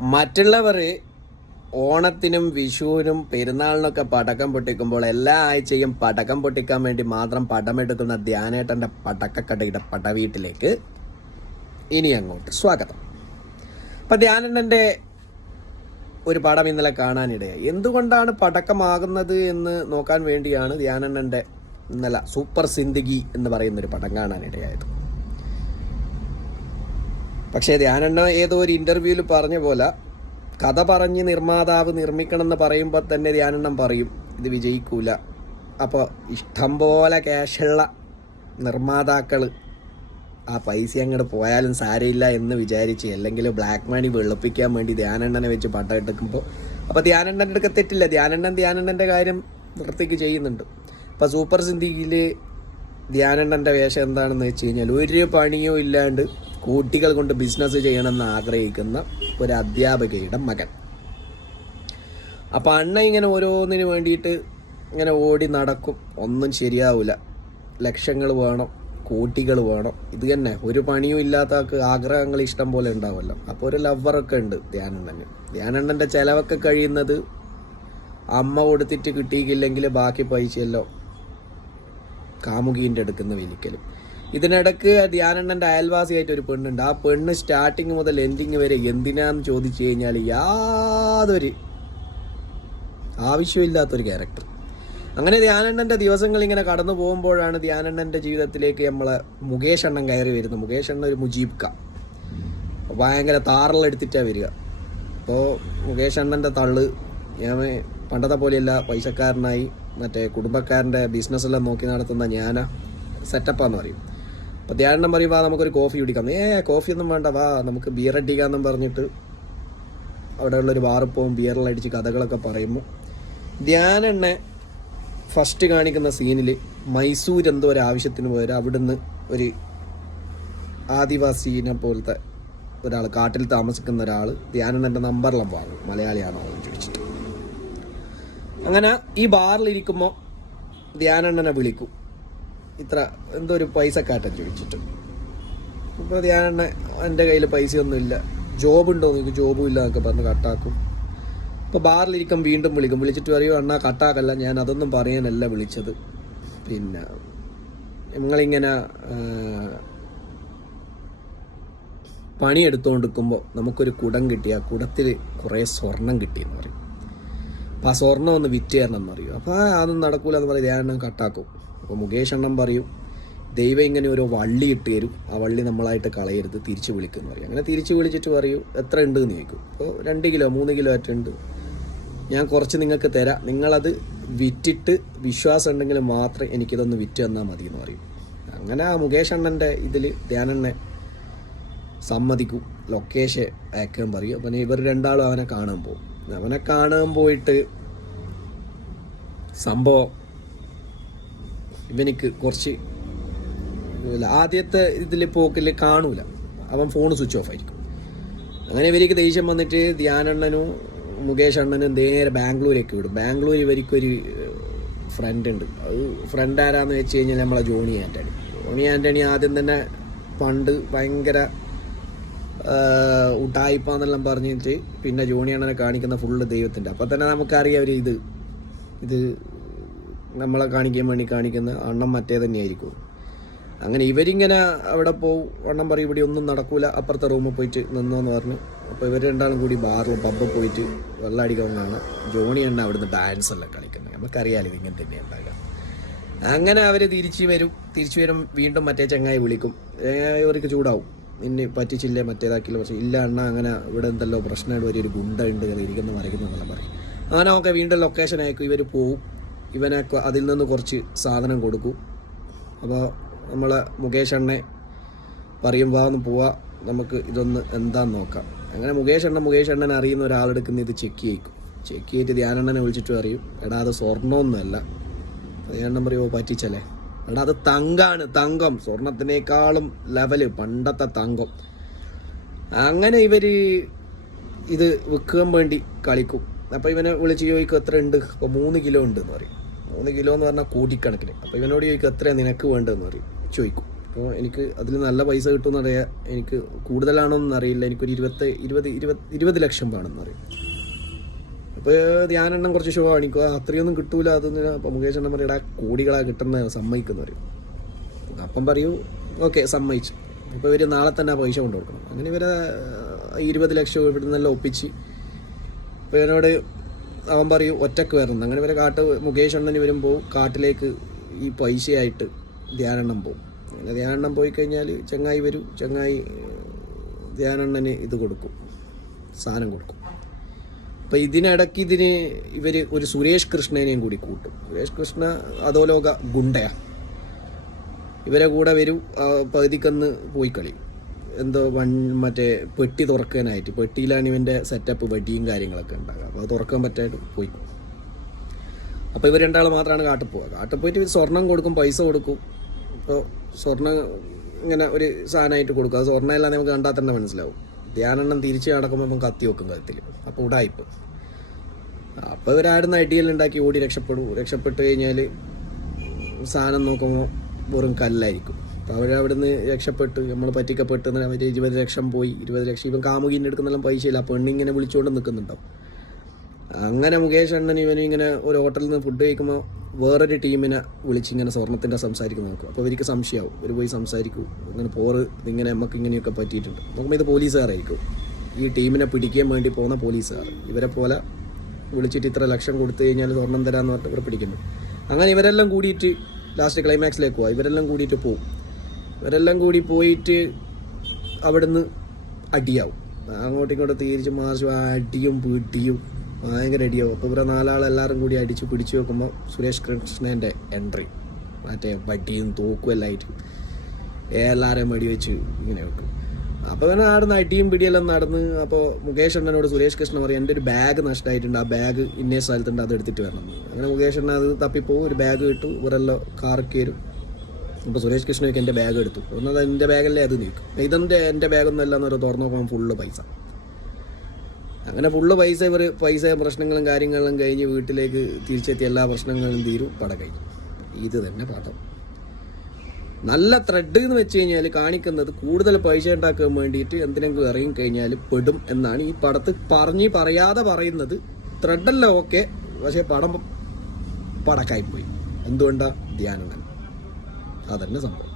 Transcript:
മറ്റുള്ളവർ ഓണത്തിനും വിഷുവിനും പെരുന്നാളിനൊക്കെ പടക്കം പൊട്ടിക്കുമ്പോൾ എല്ലാ ആഴ്ചയും പടക്കം പൊട്ടിക്കാൻ വേണ്ടി മാത്രം പടമെടുക്കുന്ന ധ്യാനേട്ടന്റെ പടക്കക്കടയുടെ പടവീട്ടിലേക്ക് ഇനി അങ്ങോട്ട് സ്വാഗതം. അപ്പം ധ്യാനേട്ടന്റെ ഒരു പടം ഇന്നലെ കാണാനിടയായി. എന്തുകൊണ്ടാണ് പടക്കമാകുന്നത് എന്ന് നോക്കാൻ വേണ്ടിയാണ് ധ്യാനണ്ണന്റെ ഇന്നലെ സൂപ്പർ സിന്ദഗി എന്ന് പറയുന്നൊരു പടം കാണാനിടയായത്. പക്ഷേ ധ്യാനണ്ണ ഏതോ ഒരു ഇന്റർവ്യൂവിൽ പറഞ്ഞ പോലെ കഥ പറഞ്ഞ് നിർമ്മാതാവ് നിർമ്മിക്കണം എന്ന് പറയുമ്പോൾ തന്നെ ധ്യാനണ്ണം പറയും ഇത് വിജയിക്കൂല. അപ്പോൾ ഇഷ്ടം പോലെ ക്യാഷുള്ള നിർമ്മാതാക്കൾ ആ പൈസ അങ്ങോട്ട് പോയാലും സാരമില്ല എന്ന് വിചാരിച്ച് അല്ലെങ്കിൽ ബ്ലാക്ക് മണി വെളുപ്പിക്കാൻ വേണ്ടി ധ്യാനണ്ണനെ വെച്ച് പട്ടം എടുക്കുമ്പോൾ അപ്പോൾ ധ്യാനണ്ണന്റെ അടുക്ക തെറ്റില്ല. ധ്യാനണ്ണൻ ധ്യാനണ്ണന്റെ കാര്യം വൃത്തിക്ക് ചെയ്യുന്നുണ്ട്. അപ്പോൾ സൂപ്പർ സിന്ധിയിൽ ധ്യാനണ്ണന്റെ വേഷം എന്താണെന്ന് വെച്ച് കഴിഞ്ഞാൽ ഒരു പണിയോ ഇല്ലാണ്ട് കുട്ടികൾ കൊണ്ട് ബിസിനസ് ചെയ്യണമെന്ന് ആഗ്രഹിക്കുന്ന ഒരു അധ്യാപികയുടെ മകൻ. അപ്പം അണ്ണ ഇങ്ങനെ ഓരോന്നിനു വേണ്ടിയിട്ട് ഇങ്ങനെ ഓടി നടക്കും. ഒന്നും ശരിയാവില്ല ലക്ഷങ്ങൾ വേണം കോട്ടികൾ വേണം. ഇത് തന്നെ ഒരു പണിയും ഇല്ലാത്ത ആഗ്രഹങ്ങൾ ഇഷ്ടം പോലെ ഉണ്ടാവുമല്ലോ അപ്പോൾ ഒരു ലവറൊക്കെ ഉണ്ട് ധ്യാനണ്ണന്. ധ്യാനണ്ണന്റെ ചിലവൊക്കെ കഴിയുന്നത് അമ്മ കൊടുത്തിട്ട് കിട്ടിയില്ലെങ്കിൽ ബാക്കി പൈസയല്ലോ കാമുകീന്റെ എടുക്കുന്ന വലിക്കലും. ഇതിനിടക്ക് ധ്യാനണ്ണന്റെ അയൽവാസിയായിട്ട് ഒരു പെണ്ണുണ്ട്. ആ പെണ്ണ് സ്റ്റാർട്ടിങ് മുതൽ എൻഡിങ് വരെ എന്തിനാന്ന് ചോദിച്ചു കഴിഞ്ഞാൽ യാതൊരു ആവശ്യമില്ലാത്തൊരു ക്യാരക്ടർ അങ്ങനെ ധ്യാനണ്ണന്റെ ദിവസങ്ങൾ ഇങ്ങനെ കടന്നു പോകുമ്പോഴാണ് ധ്യാനണ്ണന്റെ ജീവിതത്തിലേക്ക് നമ്മളെ മുകേഷ് അണ്ണൻ കയറി വരുന്നത്. മുകേഷ് അണ്ണൻ ഒരു മുജീബ് ക ഭയങ്കര താറലെടുത്തിട്ടാണ് വരിക. അപ്പോൾ മുകേഷ് അണ്ണന്റെ തള്ള് ഞാൻ പണ്ടത്തെ പോലെയല്ല പൈസക്കാരനായി മറ്റേ കുടുംബക്കാരന്റെ ബിസിനസ്സെല്ലാം നോക്കി നടത്തുന്ന ഞാൻ സെറ്റപ്പാന്ന് പറയും. അപ്പോൾ ധ്യാനം പറയും വാ നമുക്കൊരു കോഫി കുടിക്കാം. ഏ കോഫിയൊന്നും വേണ്ട വാ നമുക്ക് ബിയർ അടിക്കാമെന്നും പറഞ്ഞിട്ട് അവിടെയുള്ളൊരു ബാറിൽ പോകും ബിയറെല്ലാം അടിച്ച് കഥകളൊക്കെ പറയുമ്പോൾ ധ്യാനെണ്ണെ ഫസ്റ്റ് കാണിക്കുന്ന സീനിൽ മൈസൂർ എന്തോ ഒരു ആവശ്യത്തിന് പോയാൽ അവിടുന്ന് ഒരു ആദിവാസീനെ പോലത്തെ ഒരാൾ കാട്ടിൽ താമസിക്കുന്ന ഒരാൾ ധ്യാനെണ്ണന്റെ നമ്പറിലും വാങ്ങും. മലയാളിയാണോ എന്ന് ചോദിച്ചിട്ട്. അങ്ങനെ ഈ ബാറിലിരിക്കുമ്പോൾ ധ്യാനണ്ണനെ വിളിക്കും. ഇത്ര എന്തോ ഒരു പൈസ കാറ്റം ചോദിച്ചിട്ട്. അപ്പോൾ ധ്യാനണ്ണ എന്റെ കയ്യിൽ പൈസയൊന്നുമില്ല. ജോബ് ഉണ്ടോ എനിക്ക് ജോബും ഇല്ല എന്നൊക്കെ പറഞ്ഞ് കട്ടാക്കും. ഇപ്പോൾ ബാറിലിരിക്കും വീണ്ടും വിളിക്കും. വിളിച്ചിട്ട് പറയും അണ്ണാ കട്ടാക്കല്ല. ഞാൻ അതൊന്നും പറയാനല്ല വിളിച്ചത്. പിന്നെ നിങ്ങളിങ്ങനെ ആ, പണിയെടുത്തുകൊണ്ടിരിക്കുമ്പോൾ നമുക്കൊരു കുടം കിട്ടി. ആ കുടത്തിൽ കുറേ സ്വർണം കിട്ടിയെന്ന് പറയും. അപ്പോൾ ആ സ്വർണം ഒന്ന് വിറ്റ് തരണം എന്ന് പറയും. അപ്പോൾ അതൊന്നും നടക്കൂല എന്ന് പറയും ധ്യാനം കട്ടാക്കും. അപ്പോൾ മുകേഷ് അണ്ണൻ പറയും ദൈവം ഇങ്ങനെ ഒരു വള്ളി ഇട്ട് തരും. ആ വള്ളി നമ്മളായിട്ട് കളയരുത്. തിരിച്ച് വിളിക്കുമെന്ന് പറയും. അങ്ങനെ തിരിച്ച് വിളിച്ചിട്ട് പറയും എത്ര ഉണ്ട് എന്ന് ചോദിക്കും. അപ്പോൾ രണ്ട് കിലോ മൂന്ന് കിലോ ആയിട്ടുണ്ട് ഞാൻ കുറച്ച് നിങ്ങൾക്ക് തരാം. നിങ്ങളത് വിറ്റിട്ട് വിശ്വാസം ഉണ്ടെങ്കിൽ മാത്രം എനിക്കിതൊന്ന് വിറ്റ് തന്നാൽ മതി എന്ന് പറയും. അങ്ങനെ ആ മുകേഷ് അണ്ണന്റെ ഇതിൽ ധ്യാനണ്ണെ സമ്മതിക്കും. ലൊക്കേഷൻ അയക്കാൻ പറയും. അപ്പം ഇവർ രണ്ടാളും അവനെ കാണാൻ പോകും. അവനെ കാണാൻ പോയിട്ട് സംഭവം ഇവനിക്ക് കുറച്ച് ആദ്യത്തെ ഇതിൽ പോക്കിൽ കാണൂല. അവൻ ഫോൺ സ്വിച്ച് ഓഫ് ആയിരിക്കും. അങ്ങനെ ഇവർക്ക് ദേഷ്യം വന്നിട്ട് ധ്യാനണ്ണനും മുകേഷ് അണ്ണനും നേരെ ബാംഗ്ലൂരേക്ക് വിടും. ബാംഗ്ലൂർ ഇവർക്കൊരു ഫ്രണ്ട് ഉണ്ട്. അത് ഫ്രണ്ട് ആരാന്ന് വെച്ച് കഴിഞ്ഞാൽ നമ്മളെ ജോണി ആന്റണി ജോണി ആന്റണി ആദ്യം തന്നെ പണ്ട് ഭയങ്കര ഉട്ടായിപ്പാന്നെല്ലാം പറഞ്ഞിട്ട് പിന്നെ ജോണി അണ്ണനെ കാണിക്കുന്ന ഫുള്ള് ദൈവത്തിന്റെ. അപ്പം തന്നെ നമുക്കറിയാം ഒരു ഇത് ഇത് നമ്മളെ കാണിക്കാൻ വേണ്ടി കാണിക്കുന്ന അണ്ണം മറ്റേ തന്നെയായിരിക്കും. അങ്ങനെ ഇവരിങ്ങനെ അവിടെ പോവും. അണ്ണം പറയും ഇവിടെ ഒന്നും നടക്കൂല. അപ്പുറത്തെ റൂമിൽ പോയിട്ട് നിന്നോന്ന് പറഞ്ഞു. അപ്പോൾ ഇവർ രണ്ടാളും കൂടി ബാറിൽ പബ്ബിൽ പോയിട്ട് വെള്ളം അടിക്കാൻ കാണാം ജോണി എണ്ണ അവിടുന്ന് ഡാൻസ് എല്ലാം കളിക്കുന്നത്. നമുക്കറിയാലോ ഇതിങ്ങനെ തന്നെ ഉണ്ടാകാം അങ്ങനെ അവർ തിരിച്ചു വരും. തിരിച്ചു വരും വീണ്ടും മറ്റേ ചങ്ങായി വിളിക്കും. ഇവർക്ക് ചൂടാവും. നിന്നെ പറ്റിച്ചില്ലേ മറ്റേതാക്കില്ല? പക്ഷേ ഇല്ല അണ്ണ അങ്ങനെ ഇവിടെ എന്തല്ലോ പ്രശ്നമായിട്ട് ഒരു ഗുണ്ട ഉണ്ട് ഇങ്ങനെ ഇരിക്കുന്ന മറിക്കുന്നതെന്നെല്ലാം പറയും. അങ്ങനെ ഒക്കെ വീണ്ടും ലൊക്കേഷൻ അയക്കും ഇവർ പോവും. ഇവനെ അതിൽ നിന്ന് കുറച്ച് സാധനം കൊടുക്കും. അപ്പോൾ നമ്മൾ മുകേഷ് അണ്ണെ പറയും വാ ഒന്ന് പോവാ. നമുക്ക് ഇതൊന്ന് എന്താന്ന് നോക്കാം. അങ്ങനെ മുകേഷ് അണ്ണൻ മുകേഷ് അണ്ണൻ അറിയുന്ന ഒരാളെടുക്കുന്ന ഇത് ചെക്ക് ചെയ്യിക്കും. ചെക്ക് ചെയ്തിട്ട് ധ്യാനണ്ണനെ വിളിച്ചിട്ട് അറിയും എടാ അത് സ്വർണമൊന്നുമല്ല. ധ്യാനെണ്ണം പറയുമോ പറ്റിച്ചല്ലേ. എടാ അത് തങ്കാണ് തങ്കം. സ്വർണത്തിനേക്കാളും ലെവൽ പണ്ടത്തെ തങ്കം. അങ്ങനെ ഇവർ ഇത് വിൽക്കാൻ വേണ്ടി കളിക്കും. അപ്പോൾ ഇവനെ വിളിച്ച് ചോദിക്കും എത്ര ഉണ്ട്? അപ്പോൾ മൂന്ന് കിലോ ഉണ്ട് എന്ന് പറയും. മൂന്ന് കിലോ എന്ന് പറഞ്ഞാൽ കോടിക്കണക്കിന്. അപ്പോൾ ഇവനോട് ചോദിക്കും എത്രയാണ് നിനക്ക് വേണ്ടതെന്ന്? പറയും. ചോദിക്കും. അപ്പോൾ എനിക്ക് അതിൽ നല്ല പൈസ കിട്ടുമെന്ന് കിട്ടുമെന്നറിയാം എനിക്ക് കൂടുതലാണോ എന്നറിയില്ല എനിക്കൊരു ഇരുപത്തി ഇരുപത് ഇരുപത് ഇരുപത് ലക്ഷം വേണമെന്നറിയാം അപ്പോൾ ധ്യാനെണ്ണം കുറച്ച് ഷോ കാണിക്കും അത്രയൊന്നും കിട്ടൂല അതൊന്നും അപ്പോൾ മുകേഷ് എണ്ണം പറയടാ കോടികളാ കിട്ടുന്ന സമ്മതിക്കുന്നു പറയും. അപ്പം പറയൂ ഓക്കെ സമ്മതിച്ചു. അപ്പോൾ ഇവർ നാളെ തന്നെ പൈസ കൊണ്ടു കൊടുക്കണം അങ്ങനെ ഇവരെ ഇരുപത് ലക്ഷം ഇവിടെ നിന്നെല്ലാം ഒപ്പിച്ച് അപ്പോൾ എന്നോട് അവൻ പറയും ഒറ്റയ്ക്ക് വരണം. അങ്ങനെ ഇവരെ കാട്ട് മുകേഷ് അണ്ണൻ ഇവരും പോവും. കാട്ടിലേക്ക് ഈ പൈസയായിട്ട് ധ്യാനെണ്ണം പോവും. അങ്ങനെ ധ്യാനെണ്ണം പോയി കഴിഞ്ഞാൽ ചങ്ങായി വരും. ചങ്ങായി ധ്യാനെണ്ണന് ഇത് കൊടുക്കും. സാധനം കൊടുക്കും. അപ്പോൾ ഇതിനിടയ്ക്ക് ഇതിന് ഇവർ ഒരു സുരേഷ് കൃഷ്ണനെയും കൂടി കൂട്ടും. സുരേഷ് കൃഷ്ണ അധോലോക ഗുണ്ടയാണ് ഇവരെ കൂടെ വരും. പകുതിക്കന്ന് പോയി കളി എന്തോ വൺ മറ്റേ പെട്ടി തുറക്കാനായിട്ട് പെട്ടിയിലാണ് ഇവന്റെ സെറ്റപ്പ് വെടിയും കാര്യങ്ങളൊക്കെ ഉണ്ടാകുക അപ്പോൾ അത് തുറക്കാൻ പറ്റായിട്ട് പോയി. അപ്പോൾ ഇവർ രണ്ടാൾ മാത്രമാണ് കാട്ടിൽ പോവുക. കാട്ടിൽ പോയിട്ട് സ്വർണം കൊടുക്കും പൈസ കൊടുക്കും. അപ്പോൾ സ്വർണം ഇങ്ങനെ ഒരു സാധനമായിട്ട് കൊടുക്കും. അത് സ്വർണം എല്ലാം നമുക്ക് കണ്ടാൽ തന്നെ മനസ്സിലാവും. ധ്യാനെണ്ണം തിരിച്ച് നടക്കുമ്പോൾ ഇപ്പം കത്തി വെക്കും കഴുത്തിൽ. അപ്പോൾ ഉടായിപ്പോൾ അപ്പോൾ ഇവരാടുന്ന ഐഡിയൽ ഉണ്ടാക്കി ഓടി രക്ഷപ്പെടും. രക്ഷപ്പെട്ട് കഴിഞ്ഞാൽ സാധനം നോക്കുമ്പോൾ വെറും കല്ലായിരിക്കും. അപ്പോൾ അവർ അവിടുന്ന് രക്ഷപ്പെട്ട്. നമ്മൾ പറ്റിക്കപ്പെട്ട് അവർ ഇരുപത് ലക്ഷം പോയി. ഇരുപത് ലക്ഷം. ഇപ്പം കാമുകീന്റെ എടുക്കുന്നെല്ലാം പൈസ ഇല്ല ഇങ്ങനെ പെണ്ണിങ്ങനെ വിളിച്ചുകൊണ്ട് നിൽക്കുന്നുണ്ടാവും അങ്ങനെ മുകേഷ് അണ്ണൻ ഇവനും ഇങ്ങനെ ഒരു ഹോട്ടലിൽ നിന്ന് ഫുഡ് കഴിക്കുമ്പോൾ വേറൊരു ടീമിനെ വിളിച്ചിങ്ങനെ സ്വർണത്തിന്റെ സംസാരിക്കും നോക്കും. അപ്പോൾ ഇവർക്ക് സംശയമാവും ഇവർ പോയി സംസാരിക്കും. ഇങ്ങനെ പോറ് ഇങ്ങനെ നമുക്ക് ഇങ്ങനെയൊക്കെ പറ്റിയിട്ടുണ്ട്. നോക്കുമ്പോൾ ഇത് പോലീസുകാരായിരിക്കും. ഈ ടീമിനെ പിടിക്കാൻ വേണ്ടി പോകുന്ന പോലീസുകാർ. ഇവരെ പോലെ വിളിച്ചിട്ട് ഇത്ര ലക്ഷം കൊടുത്തു കഴിഞ്ഞാൽ സ്വർണം തരാമെന്ന് പറഞ്ഞിട്ട് ഇവർ പിടിക്കുന്നു. അങ്ങനെ ഇവരെല്ലാം കൂടിയിട്ട് ലാസ്റ്റ് ക്ലൈമാക്സിലേക്ക് പോവാം. ഇവരെല്ലാം കൂടിയിട്ട് പോവും. ഇവരെല്ലാം കൂടി പോയിട്ട് അവിടുന്ന് അടിയാവും. അങ്ങോട്ടും ഇങ്ങോട്ടും തിരിച്ച് മാർച്ച് അടിയും പിടിയും ഭയങ്കര അടിയാവും. അപ്പോൾ ഇവരെ നാലാളെല്ലാവരും കൂടി അടിച്ച് പിടിച്ചു വെക്കുമ്പോൾ സുരേഷ് കൃഷ്ണന്റെ എൻട്രി. മറ്റേ വടിയും തോക്കും എല്ലാം ആയിട്ട് എല്ലാവരെയും വെടിവെച്ച് ഇങ്ങനെ വെക്കും. അപ്പോൾ ഇവനെ നടന്ന് അടിയും പിടിയെല്ലാം നടന്ന് അപ്പോൾ മുകേഷ് അണ്ണനോട് സുരേഷ് കൃഷ്ണൻ പറയും എന്റെ ഒരു ബാഗ് നഷ്ടമായിട്ടുണ്ട്. ആ ബാഗ് ഇന്നേ സ്ഥലത്തുണ്ട് അത് എടുത്തിട്ട് വരണം. അങ്ങനെ മുകേഷ് അണ്ണൻ അത് തപ്പിപ്പോവും. ഒരു ബാഗ് കിട്ടും ഇവരെല്ലാം കാറിൽ കയറും. അപ്പോൾ സുരേഷ് കൃഷ്ണയ്ക്ക് എന്റെ ബാഗ് എടുത്തു. ഒന്നത് എന്റെ ബാഗല്ലേ അത് നീക്കും. ഇതെന്റെ എന്റെ ബാഗൊന്നും അല്ല എന്നൊരു തുറന്നു പോകാൻ ഫുള്ള് പൈസ. അങ്ങനെ ഫുള്ള് പൈസ ഇവർ പൈസ പ്രശ്നങ്ങളും കാര്യങ്ങളും കഴിഞ്ഞ് വീട്ടിലേക്ക് തിരിച്ചെത്തി എല്ലാ പ്രശ്നങ്ങളും തീരും പട കഴിഞ്ഞു. ഇത് തന്നെ പാഠം. നല്ല ത്രെഡ് എന്ന് വെച്ച് കഴിഞ്ഞാൽ കാണിക്കുന്നത് കൂടുതൽ പൈസ ഉണ്ടാക്കാൻ വേണ്ടിയിട്ട് എന്തിനെങ്കിലും ഇറങ്ങി കഴിഞ്ഞാൽ പെടും എന്നാണ് ഈ പടത്ത് പറഞ്ഞ് പറയാതെ പറയുന്നത്. ത്രെഡല്ല ഓക്കെ പക്ഷേ പടം പടക്കായിപ്പോയി. എന്തുകൊണ്ടാണ് ധ്യാനം അതന്നെ സംഭവം.